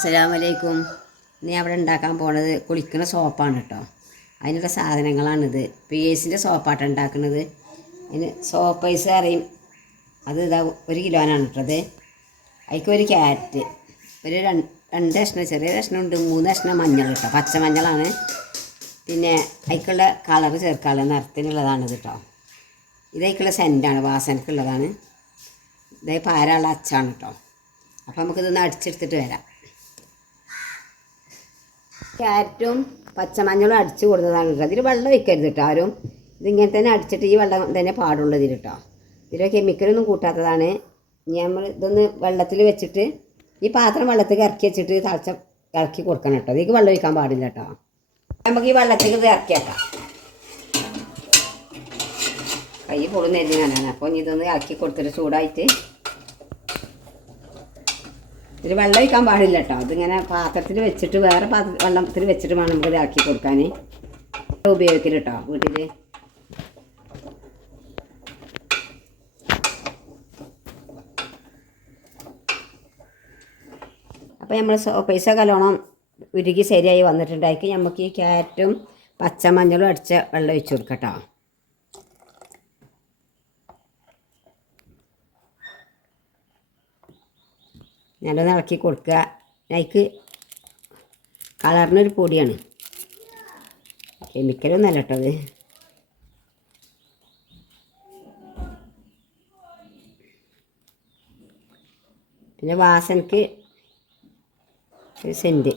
അസ്സലാമലൈക്കും. ഇനി അവിടെ ഉണ്ടാക്കാൻ പോണത് കുളിക്കുന്ന സോപ്പാണ് കേട്ടോ. അതിനുള്ള സാധനങ്ങളാണിത്. PSൻ്റെ സോപ്പാട്ടോ ഉണ്ടാക്കുന്നത്. ഇതിന് സോപ്പ് പൈസ അറിയും. അത് ഇതാ 1 കിലോനാണ് ഇട്ടത്. അതിലേക്ക് ഒരു ക്യാരറ്റ്, ഒരു രണ്ട് കഷ്ണം, ചെറിയ കഷ്ണമുണ്ട്, 3 കഷ്ണം മഞ്ഞൾ കേട്ടോ, പച്ചമഞ്ഞളാണ്. പിന്നെ അതിലേക്കുള്ള കളറ് ചേർക്കാനുള്ള നിറത്തിനുള്ളതാണിത് കേട്ടോ. ഇതേക്കുള്ള സെൻറ്റാണ്, വാസനക്കുള്ളതാണ്. ഇതേ പാലുള്ള അച്ചാണ് കേട്ടോ. അപ്പോൾ നമുക്കിതൊന്ന് അടിച്ചെടുത്തിട്ട് വരാം. ക്യാരറ്റും പച്ചമഞ്ഞളും അടിച്ച് കൊടുത്തതാണ് കേട്ടോ. ഇതിൽ വെള്ളം വയ്ക്കരുത് കേട്ടോ ആരും. ഇതിങ്ങനെ തന്നെ അടിച്ചിട്ട് ഈ വെള്ളം തന്നെ പാടുള്ളൂ ഇതിൽ കേട്ടോ. ഇതിൽ കെമിക്കലൊന്നും കൂട്ടാത്തതാണ്. നമ്മൾ ഇതൊന്ന് വെള്ളത്തിൽ വെച്ചിട്ട് ഈ പാത്രം വെള്ളത്തിൽ ഇറക്കി വെച്ചിട്ട് ഇറക്കി കൊടുക്കണം കേട്ടോ. ഇതിലേക്ക് വെള്ളം ഒഴിക്കാൻ പാടില്ല കേട്ടോ. നമുക്ക് ഈ വെള്ളത്തിൽ ഇത് ഇറക്കിയേക്കാം. കൈ പൊളുന്നതിന് ഞാനാണ്. അപ്പോൾ ഇതൊന്ന് ഇറക്കി കൊടുത്തിട്ട് ചൂടായിട്ട് ഇതിൽ വെള്ളം ഒഴിക്കാൻ പാടില്ല കേട്ടോ. ഇതിങ്ങനെ പാത്രത്തിൽ വെച്ചിട്ട് വേറെ വെള്ളത്തിൽ വെച്ചിട്ട് വേണം നമുക്ക് ഇതാക്കി കൊടുക്കാൻ. ഉപയോഗിക്കൽ കേട്ടോ വീട്ടിൽ. അപ്പോൾ നമ്മൾ പൈസ കലോണം ഉരുകി ശരിയായി വന്നിട്ടുണ്ടാക്കി നമുക്ക് ഈ ക്യാരറ്റും പച്ചമഞ്ഞളും അടിച്ച വെള്ളം ഒഴിച്ച് കൊടുക്കാം കേട്ടോ. നല്ലൊന്ന് ഇളക്കി കൊടുക്കുക. അതിലേക്ക് കളറിനൊരു പൊടിയാണ്, കെമിക്കലൊന്നും അല്ല കേട്ടോ അത്. പിന്നെ വാസനക്ക് ഒരു സെൻറ്റ്.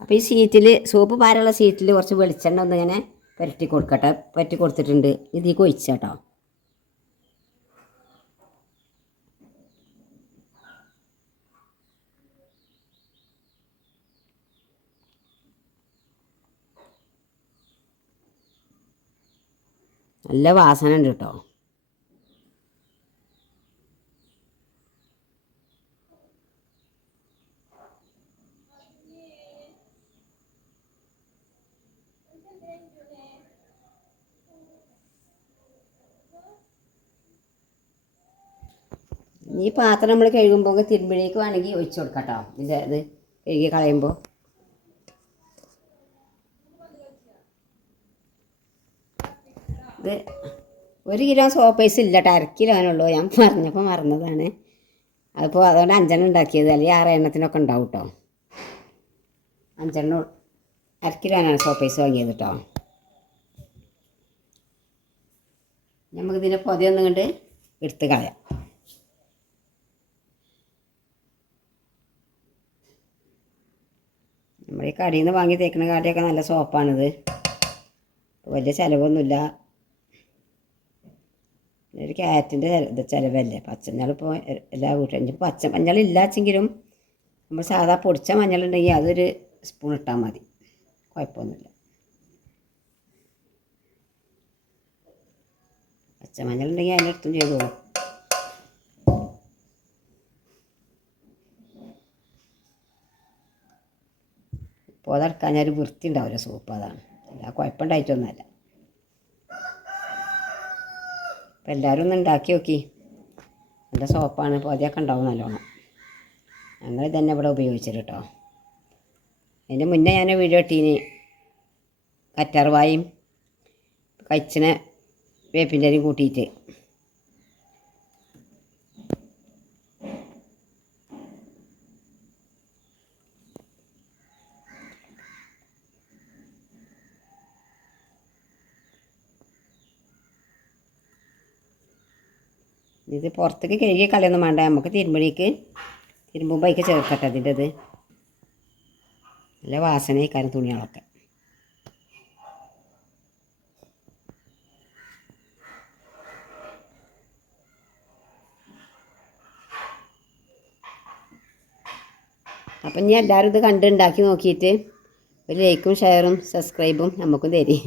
അപ്പോൾ ഈ സീറ്റിൽ, സോപ്പ് പാലുള്ള സീറ്റിൽ കുറച്ച് വെളിച്ചെണ്ണ ഒന്നിങ്ങനെ പുരട്ടി കൊടുക്കട്ടെ. പുരട്ടി കൊടുത്തിട്ടുണ്ട്. ഇതിലേക്ക് ഒഴിച്ചാട്ടോ. നല്ല വാസന ഉണ്ട് കേട്ടോ. ഈ പാത്രം നമ്മൾ കഴുകുമ്പോൾ തിരുമ്പിലേക്ക് വേണമെങ്കിൽ ഒഴിച്ചു കൊടുക്കാം കേട്ടോ. ഇതിൻ്റെ ഇത് കഴുകി കളയുമ്പോൾ ഇത് 1 കിലോ സോപ്പ് പൈസ ഇല്ല കേട്ടോ, 1/2 കിലോനുള്ളൂ. ഞാൻ പറഞ്ഞപ്പോൾ മറന്നതാണ്. അതിപ്പോൾ അതുകൊണ്ട് 5 ഉണ്ടാക്കിയത്, അല്ലെങ്കിൽ 6 ഉണ്ടാവും കേട്ടോ. 5 1/2 കിലോനാണ് സോപ്പ് പൈസ വാങ്ങിയത് കേട്ടോ. നമുക്കിതിൻ്റെ പൊതിയൊന്നും കൊണ്ട് എടുത്ത് കളയാം. നമ്മൾ ഈ കടയിൽ നിന്ന് വാങ്ങി തേക്കുന്ന കാട്ടിയൊക്കെ നല്ല സോപ്പാണിത്. വലിയ ചിലവൊന്നുമില്ല. ഒരു ക്യാരറ്റിൻ്റെ ചിലവല്ലേ. പച്ചമഞ്ഞളിപ്പോൾ എല്ലാ വീട്ടിലും. ഇനിയിപ്പോൾ പച്ചമഞ്ഞളില്ലാച്ചെങ്കിലും നമ്മൾ സാധാ പൊടിച്ച മഞ്ഞളുണ്ടെങ്കിൽ അതൊരു സ്പൂൺ ഇട്ടാൽ മതി, കുഴപ്പമൊന്നുമില്ല. പച്ചമഞ്ഞളുണ്ടെങ്കിൽ അതിനടുത്തും ചെയ്തോളൂ. ഇപ്പോൾ അതെടുക്കാൻ ഞാനൊരു വൃത്തി ഉണ്ടാവില്ല സോപ്പ്, അതാണ്. അല്ല കുഴപ്പമുണ്ടായിട്ടൊന്നുമല്ല. അപ്പം എല്ലാവരും ഒന്ന് ഉണ്ടാക്കി നോക്കി. നല്ല സോപ്പാണ്, പൊതിയൊക്കെ ഉണ്ടാവും നല്ലോണം. ഞങ്ങൾ തന്നെ ഇവിടെ ഉപയോഗിച്ചത് കേട്ടോ. അതിൻ്റെ മുന്നേ ഞാൻ വീഡിയോ ഇട്ടീന് കറ്റാർവായും കഴിച്ചിനെ വേപ്പിൻ്റെ അരിയും കൂട്ടിയിട്ട്. ഇത് പുറത്തേക്ക് കഴുകി കളയൊന്നും വേണ്ട. നമുക്ക് തിരുമ്പുമ്പോൾ അതിലേക്ക് ചേർക്കട്ടെ. അതിൻ്റെ ഇത് നല്ല വാസനയ്ക്കാരും തുണികളൊക്കെ. അപ്പം ഇനി എല്ലാവരും ഇത് കണ്ടുണ്ടാക്കി നോക്കിയിട്ട് ഒരു ലൈക്കും ഷെയറും സബ്സ്ക്രൈബും നമുക്കും തരും.